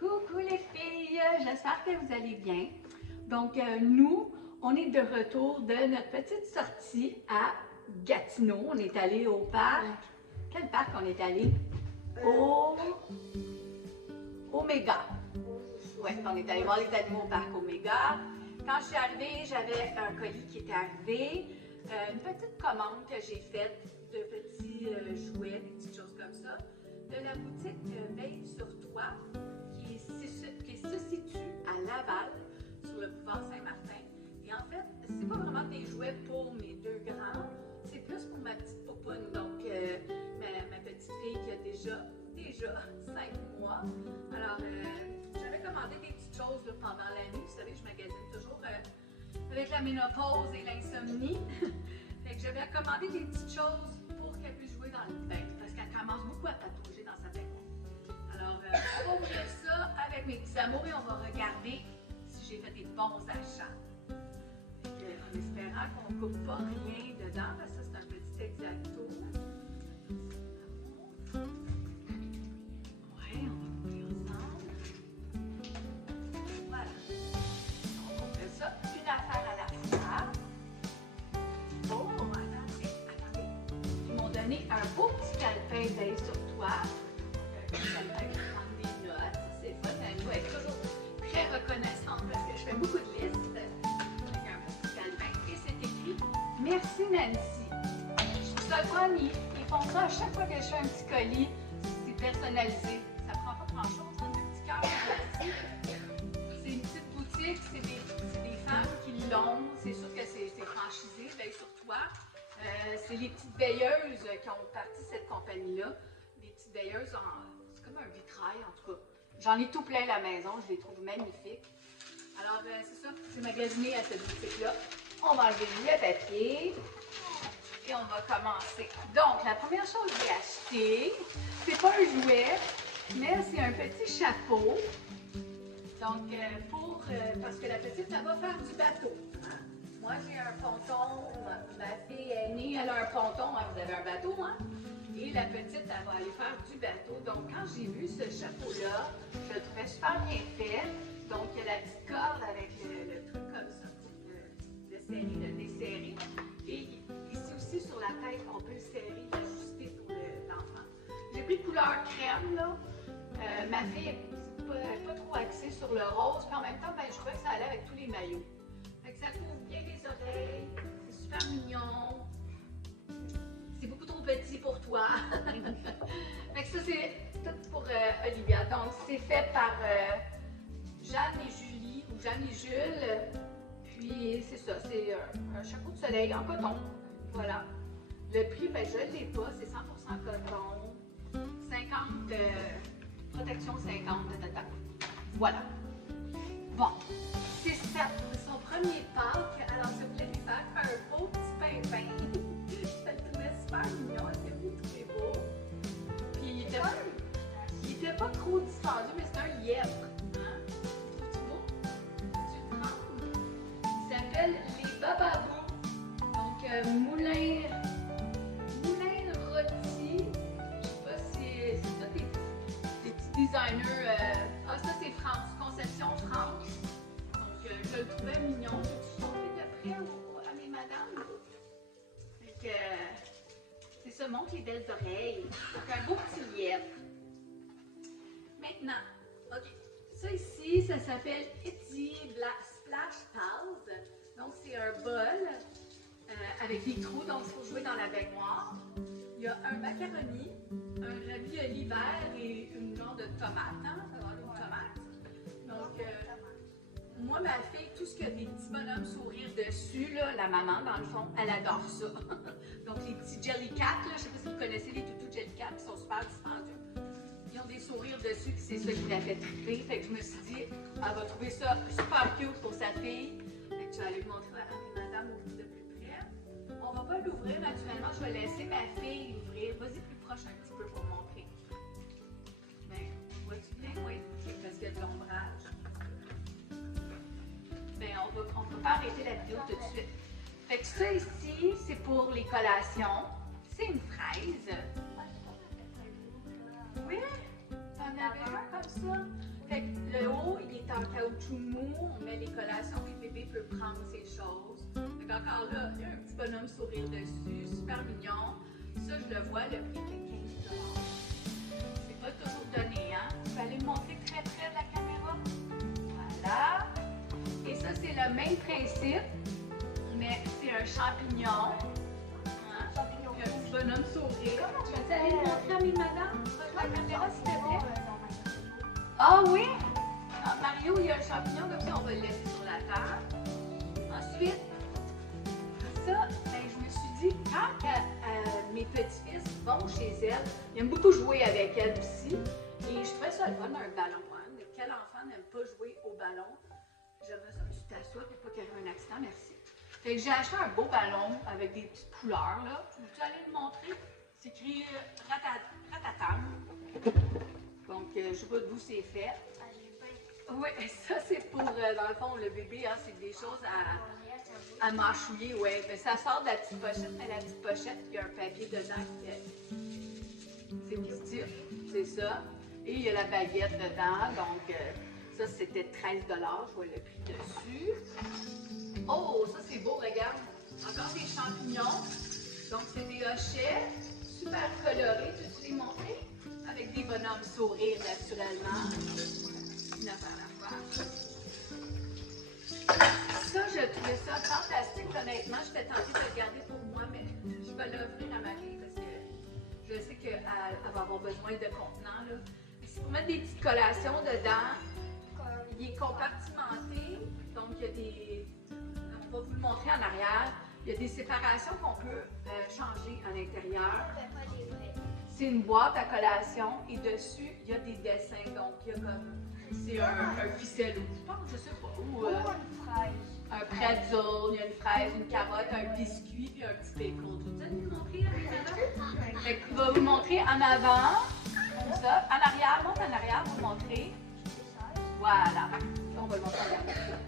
Coucou les filles, j'espère que vous allez bien. Donc nous, on est de retour de notre petite sortie à Gatineau. On est allé au parc. Quel parc on est allé? Au Omega. Ouais, on est allé voir les animaux au parc Omega. Quand je suis arrivée, j'avais un colis qui était arrivé, une petite commande que j'ai faite de petits jouets, des petites choses comme ça, de la boutique Veille sur toi, qui se situe à Laval, sur le boulevard Saint-Martin. Et en fait, c'est pas vraiment des jouets pour mes deux grands, c'est plus pour ma petite poupoune, donc ma petite fille qui a déjà 5 mois. Alors, j'avais commandé des petites choses là, pendant la nuit. Vous savez, je magasine toujours avec la ménopause et l'insomnie. Fait que j'avais commandé des petites choses pour qu'elle puisse jouer dans le bain, parce qu'elle commence beaucoup à patauger dans sa baignoire. Alors, on va ouvrir ça avec mes petits amours et on va regarder si j'ai fait des bons achats. En espérant qu'on ne coupe pas rien dedans, parce que ça, c'est un petit exacto. Ouais, on va ouvrir ensemble. Voilà. On fait ça, une affaire à la fois. Oh, attendez. Ils m'ont donné un beau petit calepin Veille sur toi. Prendre des notes, c'est fun. Je vais être toujours très reconnaissante parce que je fais beaucoup de listes avec un petit calepin et c'est écrit « Merci Nancy ». Je trouve ça fun, ils font ça à chaque fois que je fais un petit colis, c'est personnalisé. Ça prend pas grand chose, un petit cœur merci. C'est une petite boutique, c'est des femmes qui l'ont, c'est sûr que c'est franchisé, Veille sur toi. C'est les petites veilleuses qui ont parti cette compagnie-là. Des petites veilleuses c'est comme un vitrail en tout cas. J'en ai tout plein à la maison, je les trouve magnifiques. Alors c'est ça, j'ai magasiné à cette boutique-là. On va enlever le papier et on va commencer. Donc la première chose que j'ai acheté, c'est pas un jouet, mais c'est un petit chapeau. Donc parce que la petite, ça va faire du bateau. Hein? Moi j'ai un ponton, ma fille aînée, elle a un ponton, hein? Vous avez un bateau, hein? Et la petite, elle va aller faire du bateau. Donc, quand j'ai vu ce chapeau-là, je le trouvais super bien fait. Donc, il y a la petite corde avec le truc comme ça pour le desserrer. Et ici aussi, sur la tête, on peut le serrer, l'ajuster pour l'enfant. J'ai pris couleur crème, là. Ma fille n'est pas trop axée sur le rose, mais en même temps, ben, je trouvais que ça allait avec tous les maillots. Fait que ça couvre bien les oreilles, c'est super mignon. C'est beaucoup trop petit pour toi. Fait que ça, c'est tout pour Olivia. Donc, c'est fait par Jeanne et Julie, ou Jeanne et Jules. Puis, c'est ça, c'est un chapeau de soleil en coton. Voilà. Le prix, ben, je ne l'ai pas, c'est 100% coton. 50, protection 50 de dedans. Voilà. Bon, c'est ça, son premier Pâques. Alors, si vous voulez lui faire un beau petit pimpin. Super mignon, c'était beaucoup très beau. Puis il était pas trop dispendieux, mais c'est un lièvre. Hein? Trouves-tu beau? Tu le prends? Il s'appelle les Bababous. Donc moulin rôti. Je sais pas si c'est ça des petits designers. Ça c'est France, Conception France. Donc je le trouvais mignon. Je suis montée de près à mes madames. Fait que c'est ça, montre les belles oreilles. Donc, un beau petit lièvre. Maintenant, OK. Ça ici, ça s'appelle Etsy Splash Pals. Donc, c'est un bol avec des trous. Donc, il faut jouer dans la baignoire. Il y a un macaroni, un ravioli vert et une genre de tomate. Hein? Ça va une tomate. Donc, moi, ma fille, tout ce qui a des petits bonhommes sourire dessus, là, la maman, dans le fond, elle adore ça. Donc, les petits Jellycat, je ne sais pas si vous connaissez les toutous Jellycat, qui sont super dispendieux. Ils ont des sourires dessus, puis c'est ça qui l'a fait triper. Fait que je me suis dit, elle va trouver ça super cute pour sa fille. Fait que je vais aller vous montrer à mes madames de plus près. On va pas l'ouvrir naturellement, je vais laisser ma fille l'ouvrir. Vas-y plus proche un petit peu pour montrer. Ben, vois-tu bien? Oui, parce qu'il y a de l'ombrage. Ben, on peut pas arrêter la vidéo tout de suite. Fait que ça ici, c'est pour les collations. C'est une fraise. Oui, t'en avais un comme ça. Fait que est en caoutchouc mou, on met les collations que le bébé peut prendre ses choses. Donc encore là, il y a un petit bonhomme sourire dessus, super mignon. Ça, je le vois, le prix est 15 $. C'est pas toujours donné, hein? Tu peux aller le montrer très près de la caméra. Voilà. Et ça, c'est le même principe, mais c'est un champignon. Hein? Il y a un petit bonhomme sourire. Tu vas aller le montrer à mes madames sur la caméra, s'il te plaît? Ah oui? Ah, Mario, il y a un champignon, comme ça, on va le laisser sur la table. Ensuite, ça, ben, je me suis dit, quand mes petits-fils vont chez elle, ils aiment beaucoup jouer avec elle aussi. Et je trouvais ça le fun, un ballon. Hein? Quel enfant n'aime pas jouer au ballon? J'aimerais ça que tu t'assoies pour pas qu'il y ait un accident, merci. Fait que j'ai acheté un beau ballon avec des petites couleurs. Là. Tu vas aller le montrer? C'est écrit Ratatam. Donc, je ne sais pas d'où c'est fait. Oui, ça c'est pour, dans le fond, le bébé, hein, c'est des choses à mâchouiller, oui. Mais ça sort de la petite pochette, mais la petite pochette, il y a un papier dedans c'est positif, c'est ça. Et il y a la baguette dedans, donc ça c'était 13 $, je vois le prix dessus. Oh, ça c'est beau, regarde. Encore des champignons, donc c'est des hochets, super colorés, tu veux les montrer? Avec des bonhommes sourire naturellement. Une affaire à faire. Ça, je trouvais ça fantastique, honnêtement. J'étais tentée de le garder pour moi, mais je vais l'offrir à Marie parce que je sais qu'elle va avoir besoin de contenants. C'est pour mettre des petites collations dedans. Il est compartimenté, donc il y a des... On va vous le montrer en arrière. Il y a des séparations qu'on peut changer à l'intérieur. C'est une boîte à collation et dessus, il y a des dessins. Donc, il y a comme... C'est un ficello, je pense, je sais pas. Ou un pretzel, il y a une fraise, une carotte, un biscuit et un petit pickle. Tu veux nous montrer en avant? Fait qu'il va vous montrer en avant, comme ça. En arrière, monte en arrière pour vous montrer. Voilà. On va le montrer en arrière.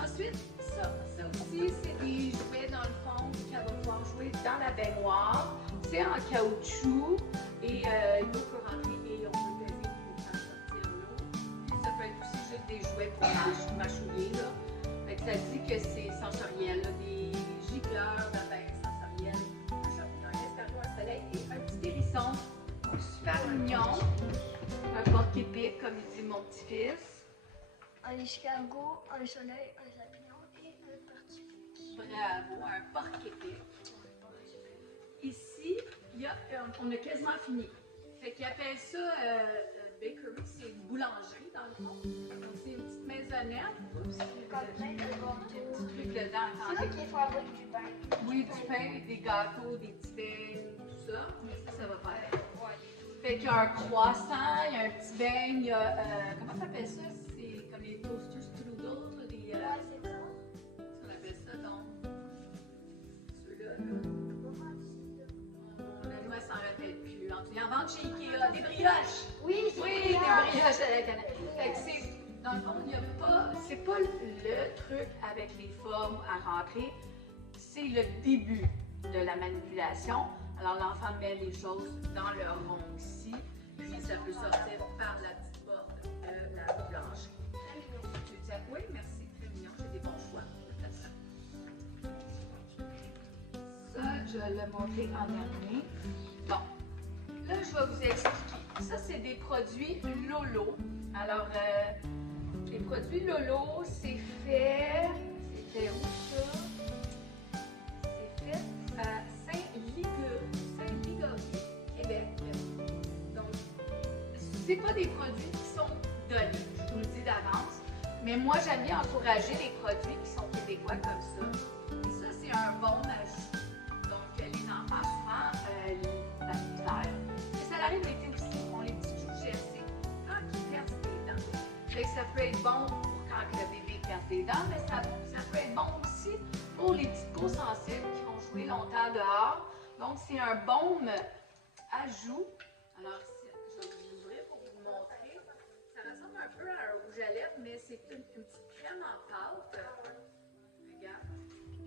Ensuite, ça aussi, c'est des jouets dans le fond qu'elle va pouvoir jouer dans la baignoire. C'est en caoutchouc et l'eau peut rentrer et on peut peser pour faire sortir l'eau. Ça peut être aussi juste des jouets pour mâchouiller. Là. Fait que ça dit que c'est sensoriel, là, des gicleurs, d'abeilles sensorielles, un champignon, un escargot, un soleil et un petit hérisson. Donc, super mignon. Un porc-épic, comme il dit mon petit-fils. Un escargot, un soleil, un champignon et un porc-épic. Bravo, un porc-épic. Ici, on a quasiment fini. Fait qu'ils appellent ça bakery, c'est une boulangerie dans le fond. Donc c'est une petite maisonnette. Oups, Comme plein de gâteaux. un petit truc dedans. C'est là qu'il faut avoir du pain. Oui, du pain, des gâteaux, des petits beignes, tout ça. Mais ça va faire. Fait qu'il y a un croissant, il y a un petit beigne, il y a, comment ça s'appelle ça? C'est comme les toasters strudel, des... Ouais, c'est ça. On appelle ça donc. Ceux-là, là. Elle s'en rappelle plus. Il en vend chez Ikea. Des brioches! Oui, c'est Oui, des brioches à la canette. Fait que c'est, dans le fond, il n'y a pas, c'est pas le truc avec les formes à rentrer, c'est le début de la manipulation. Alors, l'enfant met les choses dans le rond ici, puis ça peut sortir par la petite porte de la boulangerie. Oui, merci, très mignon, j'ai des bons choix. Ça, je vais le montrer en dernier. Bon, là, je vais vous expliquer. Ça, c'est des produits Lolo. Alors, les produits Lolo, c'est fait... C'était où ça? C'est fait à Saint-Ligory, Québec. Donc, c'est pas des produits qui sont donnés, je vous le dis d'avance. Mais moi, j'aime bien encourager les produits qui sont québécois comme ça. Et ça, c'est un bon ajout. Donc, les enfants, souvent, l'hiver. Mais ça arrive l'été aussi. On les petits joues GRC quand ils perdent des dents. Fait que ça peut être bon pour quand le bébé perd des dents, mais ça peut être bon aussi pour les petites peaux sensibles qui vont jouer longtemps dehors. Donc, c'est un baume ajout. Alors, je vais vous ouvrir pour vous montrer. Ça ressemble un peu à un rouge à lèvres, mais c'est une petite crème en pâte. Regarde.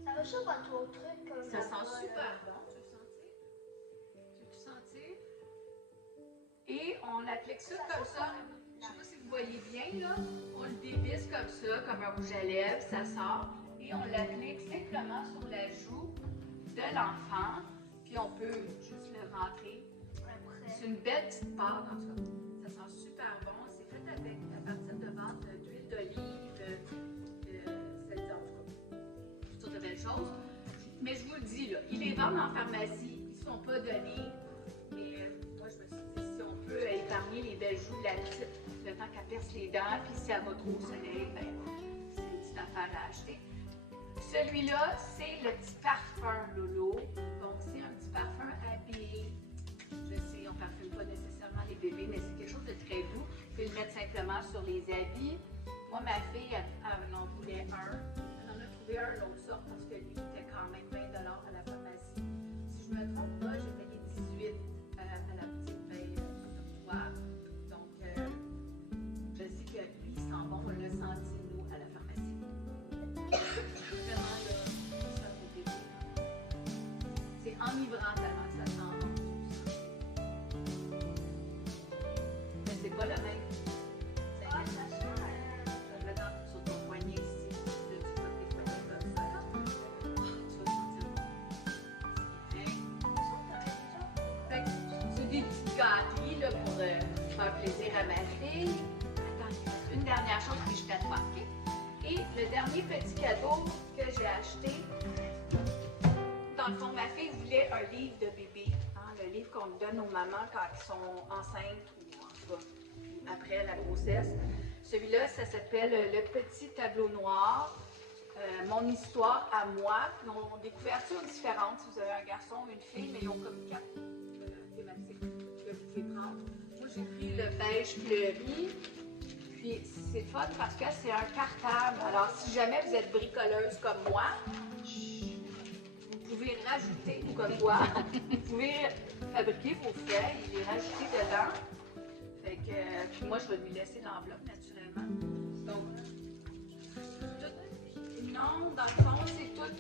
Ça ressemble à ton truc comme Ça sent super bon. Tu veux le sentir? Et on applique ça comme ça. Je ne sais pas si vous voyez bien, là, on le dévisse comme ça, comme un rouge à lèvres, ça sort. Et on l'applique simplement sur la joue de l'enfant. Puis on peut juste le rentrer. C'est une belle petite pâte, en tout cas. Ça sent super bon. C'est fait avec, à partir de base d'huile d'olive, celle en tout cas, toutes sortes de belles choses. Mais je vous le dis, là, ils les vendent en pharmacie, ils ne sont pas donnés. Mais moi, je me suis dit, si on peut épargner les belles joues de la petite, le temps qu'elle perce les dents, puis si elle va trop au soleil, ben, c'est une petite affaire à acheter. Celui-là, c'est le petit parfum Lolo. Donc, c'est un petit parfum habillé. Je sais, on ne parfume pas nécessairement les bébés, mais c'est quelque chose de très doux. Vous pouvez le mettre simplement sur les habits. Moi, ma fille, elle en voulait un. Elle en a trouvé un, l'autre sorte, parce que lui, était quand même 20 $ à la pharmacie. Si je ne me trompe pas, j'ai payé 18 à la petite paye sur toi. Donc, je sais que lui, il sent bon, on l'a senti, nous, à la pharmacie. Vraiment, là, ça pour bébé. C'est enivrant tellement que ça sent bon. Mais c'est pas le même. Ah, ça sent. Je le mets sur ton poignet ici. Là, tu vois tes poignets comme ça. Là. Oh, tu vas sentir bon. Fait que c'est des petites gâteries là, pour faire plaisir à ma fille. Attends, une dernière chose que je t'ai OK? Et le dernier petit cadeau que j'ai acheté, dans le fond, ma fille voulait un livre de bébé. Hein, le livre qu'on donne aux mamans quand elles sont enceintes ou en tout cas après la grossesse. Celui-là, ça s'appelle Le Petit Tableau Noir. Mon histoire à moi. Ils ont des couvertures différentes. Si vous avez un garçon ou une fille, mais ils ont comme 4 thématiques que vous pouvez prendre. Moi, j'ai pris le beige fleuri. Puis c'est fun parce que c'est un cartable. Alors, si jamais vous êtes bricoleuse comme moi, vous pouvez rajouter, ou comme toi, vous pouvez fabriquer vos feuilles et les rajouter dedans. Fait que, puis moi, je vais lui laisser l'enveloppe naturellement. Donc, non, dans le fond, c'est tout.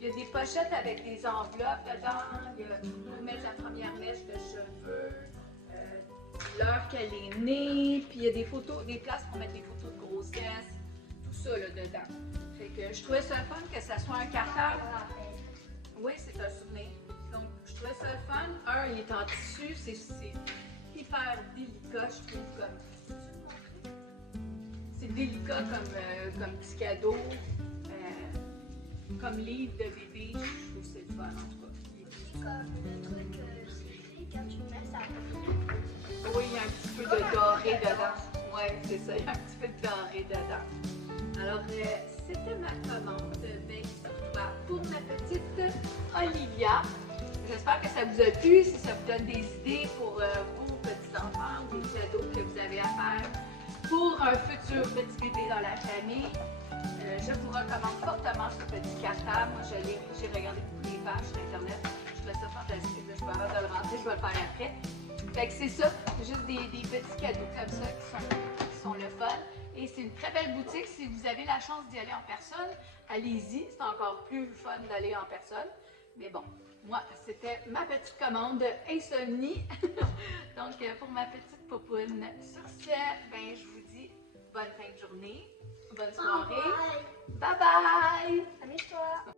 Il y a des pochettes avec des enveloppes dedans. Il y a pour mettre la première mèche de cheveux, l'heure qu'elle est née, puis il y a des photos, des places pour mettre des photos de grossesse, tout ça là dedans. Fait que je trouvais ça fun que ça soit un cartable. Oui, c'est un souvenir. Donc, je trouvais ça fun. Un, il est en tissu, c'est hyper délicat, je trouve, comme. C'est délicat comme petit cadeau, comme livre de bébé, je trouve que c'est le fun en tout cas. Comme le truc, quand tu le mets, ça va. Oui, il y a un petit peu de doré dedans. Oui, c'est ça, il y a un petit peu de doré dedans. Alors, c'était ma commande Veille sur toi pour ma petite Olivia. J'espère que ça vous a plu. Si ça vous donne des idées pour vos petits-enfants ou des cadeaux que vous avez à faire pour un futur petit bébé dans la famille, je vous recommande fortement ce petit cartable. Moi, j'ai regardé beaucoup les pages sur Internet. Je trouvais ça fantastique. Je suis pas hâte de le rentrer, je vais le faire après. Fait que c'est ça, juste des petits cadeaux comme ça qui sont le fun. Et c'est une très belle boutique. Si vous avez la chance d'y aller en personne, allez-y. C'est encore plus fun d'aller en personne. Mais bon, moi, c'était ma petite commande insomnie. Donc, pour ma petite popoune. Sur ce, ben, je vous dis bonne fin de journée, bonne soirée. Bye bye! Amuse-toi!